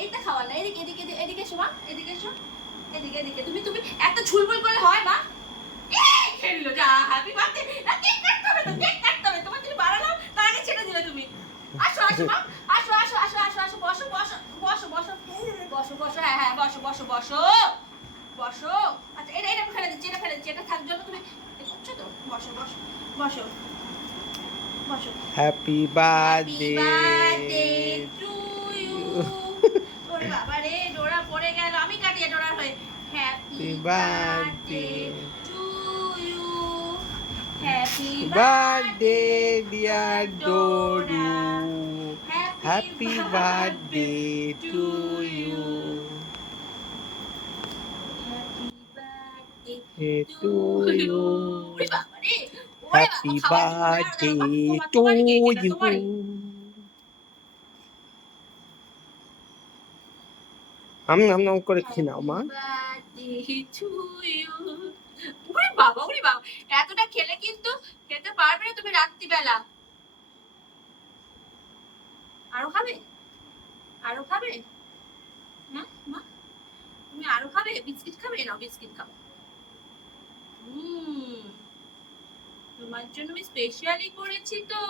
এইটা খাওয়া না এদিকে এদিকে এদিকে, এসো মা এদিকে এসো এদিকে এদিকে। তুমি তুমি এত ছুলবুল করলে হয় মা। খেললো যা হ্যাপি বার্থডে না কেক কাটতে হবে তো কেক কাটতে হবে। তোমার তুমি বাড়ালো তার আগে ছেড়ে দিলে তুমি। আসো আসো মা আসো আসো আসো আসো আসো বসো বসো বসো বসো বসো বসো হ্যাঁ হ্যাঁ বসো বসো বসো বসো। আচ্ছা এটা এটা ফেলে দিচ্ছি এটা ফেলে দিচ্ছি এটা থাকার জন্য তুমি করছ তো? বসো বসো বসো বসো। হ্যাপি বার্থডে ডোরা পড়ে গেল। আমি কাটিয়ে ডোরার হয়ে। Birthday birthday to you. Happy birthday dear Doru happy birthday to you Happy birthday to you ওরে বাবা রে, ওরে হ্যাপি বাবা, খাওয়ার জন্য বার্থডে দাঁড়াও, টু তোমার- তোমারই cake এটা, ইউ তোমারই। আম নাম নাম করে খেয়ে নাও মা? বাবা বাবা। এতটা খেলে কিন্তু খেতে পারবে না তুমি আরও খাবে? আরও খাবে? তুমি আরও খাবে? বিস্কিট খাবে? না বিস্কিট হুম। তোমার জন্য আমি স্পেশালি করেছি তো।